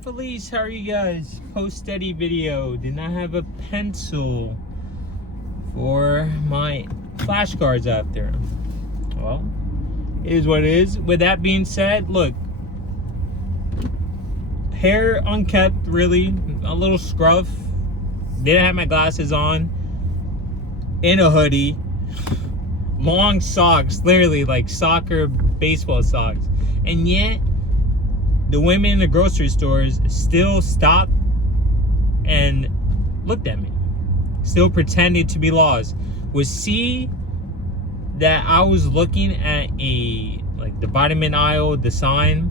up, Felice? How are you guys? Post steady video. Did not have a pencil for my flashcards out there. Well, it is what it is. With that being said, look, hair unkept, really, a little scruff. Didn't have my glasses on. In a hoodie. Long socks, literally like soccer, baseball socks. And yet, the women in the grocery stores still stopped and looked at me. Still pretended to be lost. Would see that I was looking at the vitamin aisle, the sign,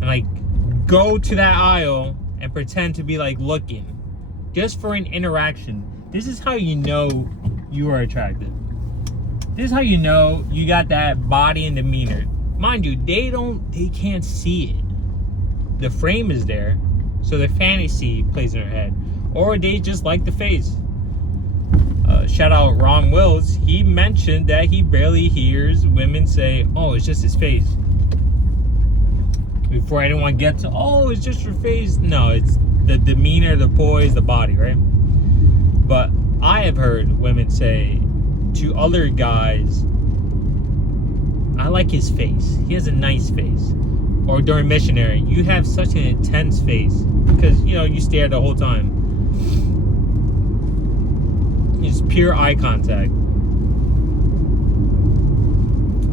and go to that aisle and pretend to be looking. Just for an interaction. This is how you know you are attractive. This is how you know you got that body and demeanor. Mind you, they can't see it. The frame is there, so the fantasy plays in their head. Or they just like the face. Shout out Ron Wills. He mentioned that he barely hears women say, oh, it's just his face. Before anyone gets, oh, it's just your face. No, it's the demeanor, the poise, the body, right? But I have heard women say to other guys, I like his face. He has a nice face. Or during missionary, you have such an intense face because you stare the whole time. It's pure eye contact.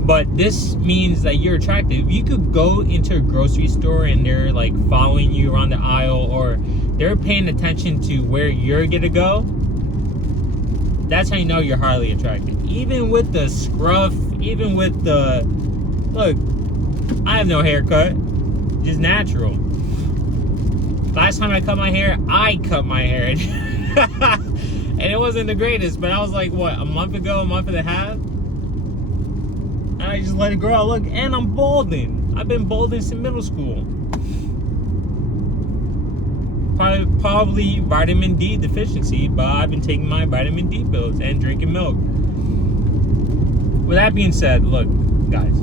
But this means that you're attractive. You could go into a grocery store and they're following you around the aisle, or they're paying attention to where you're gonna go. That's how you know you're highly attractive. Even with the scruff, even with the look. I have no haircut, just natural. Last time I cut my hair, and it wasn't the greatest, but I was what, a month ago, a month and a half? And I just let it grow out. Look, and I'm balding. I've been balding since middle school. Probably vitamin D deficiency, but I've been taking my vitamin D pills and drinking milk. With that being said, look, guys.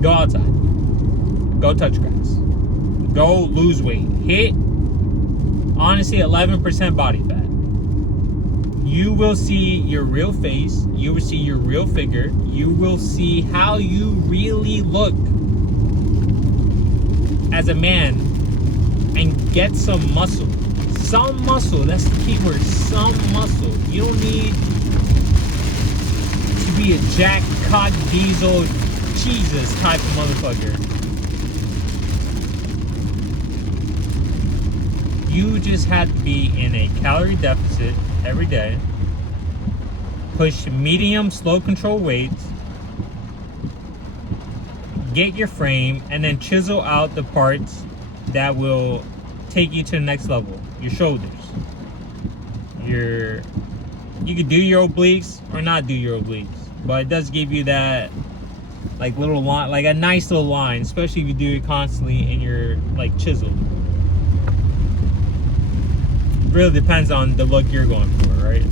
Go outside. Go touch grass. Go lose weight. Hit, honestly, 11% body fat. You will see your real face. You will see your real figure. You will see how you really look as a man, and get some muscle. Some muscle. That's the key word. Some muscle. You don't need to be a Jack Cock Diesel Jesus type of motherfucker. You just have to be in a calorie deficit every day. Push medium, slow control weights. Get your frame, and then chisel out the parts that will take you to the next level. Your shoulders. You could do your obliques or not do your obliques, but it does give you that little line, a nice little line, especially if you do it constantly and you're chiseled. It really depends on the look you're going for, right?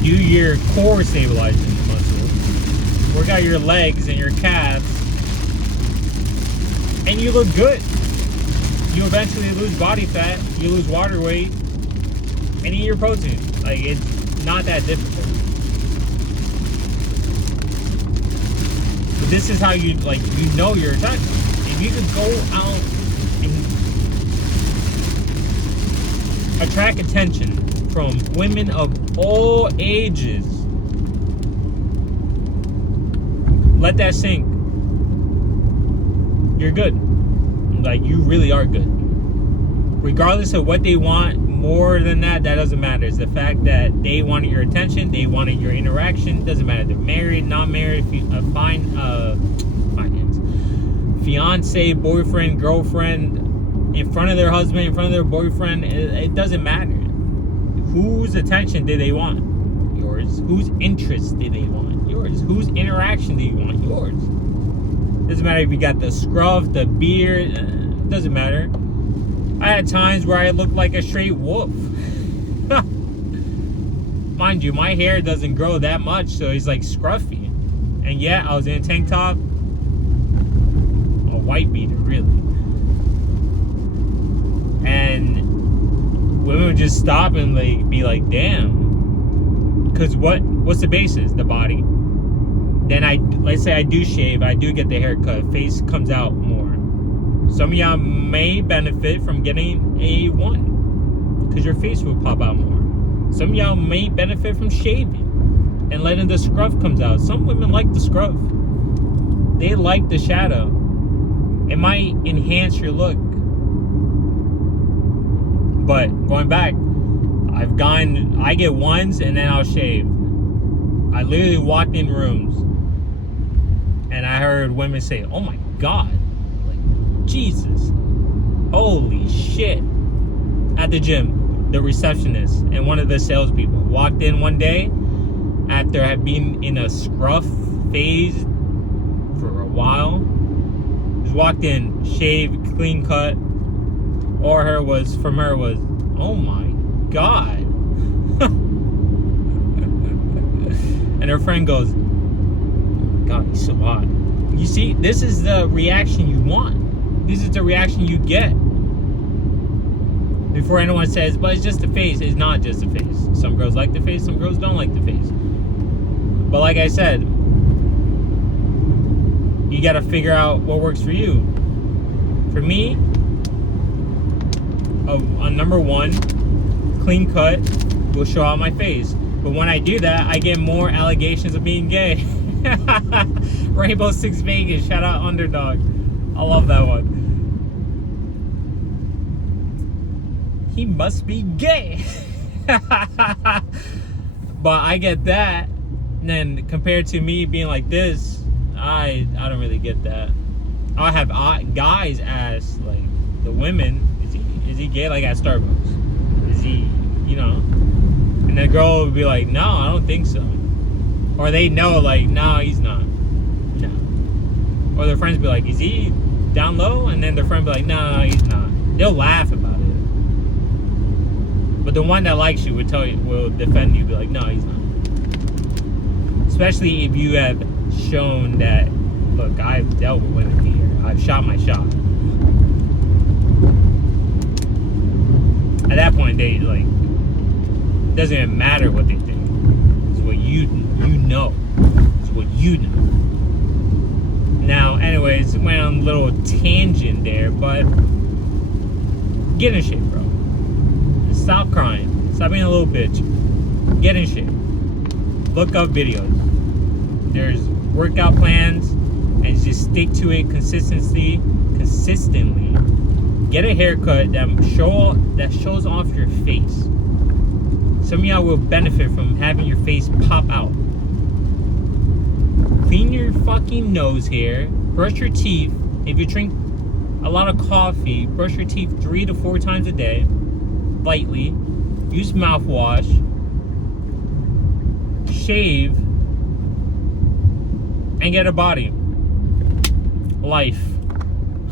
Do your core stabilizing muscle. Work out your legs and your calves, and you look good. You eventually lose body fat, you lose water weight, and eat your protein. It's not that difficult. But this is how you know you're attractive. If you could go out and attract attention from women of all ages, let that sink. You're good. You really are good. Regardless of what they want, more than that doesn't matter. It's the fact that they wanted your attention, they wanted your interaction. Doesn't matter. They're married, not married, fiance, boyfriend, girlfriend, in front of their husband, in front of their boyfriend. It doesn't matter. Whose attention did they want? Yours. Whose interest did they want? Yours. Whose interaction do you want? Yours. Doesn't matter if you got the scruff, the beard. Doesn't matter. I had times where I looked like a straight wolf. mind you, my hair doesn't grow that much, so it's like scruffy. And yet, I was in a tank top, a white beater, really. And women would just stop and like be like, damn. Because what's the basis? The body. Then let's say I do shave, I do get the haircut, face comes out more. Some of y'all may benefit from getting a 1, because your face will pop out more. Some of y'all may benefit from shaving and letting the scruff comes out. Some women like the scruff. They like the shadow. It might enhance your look. But going back, I get 1s and then I'll shave. I literally walked in rooms and I heard women say, oh my God, like, Jesus, holy shit. At the gym, the receptionist and one of the salespeople walked in one day after I had been in a scruff phase for a while. Just walked in, shaved, clean cut. Or from her was, oh my God. And her friend goes, God, he's so hot. You see, this is the reaction you want. This is the reaction you get. Before anyone says, but it's just the face. It's not just the face. Some girls like the face, some girls don't like the face. But like I said, you gotta figure out what works for you. For me, a number 1, clean cut, will show out my face. But when I do that, I get more allegations of being gay. Rainbow Six Vegas, shout out Underdog. I love that one. He must be gay. But I get that. And then compared to me being like this, I don't really get that. I'll have guys ask, like, the women, is he gay, like at Starbucks? Is he, you know? And the girl would be like, no, I don't think so. Or they know, like, no, he's not. No. Or their friends be like, is he down low? And then their friend be like, no, he's not. They'll laugh about it. But the one that likes you will defend you, be like, no, he's not. Especially if you have shown that, look, I've dealt with women here. I've shot my shot. At that point, they, like, it doesn't even matter what they think. It's what you know. It's what you know. Now, anyways, went on a little tangent there, but get in shape, bro. Stop crying. Stop being a little bitch. Get in shape. Look up videos. There's workout plans, and just stick to it consistently. Get a haircut that shows off your face. Some of y'all will benefit from having your face pop out. Clean your fucking nose hair. Brush your teeth. If you drink a lot of coffee, brush your teeth 3 to 4 times a day. Lightly. Use mouthwash. Shave. And get a body. Life.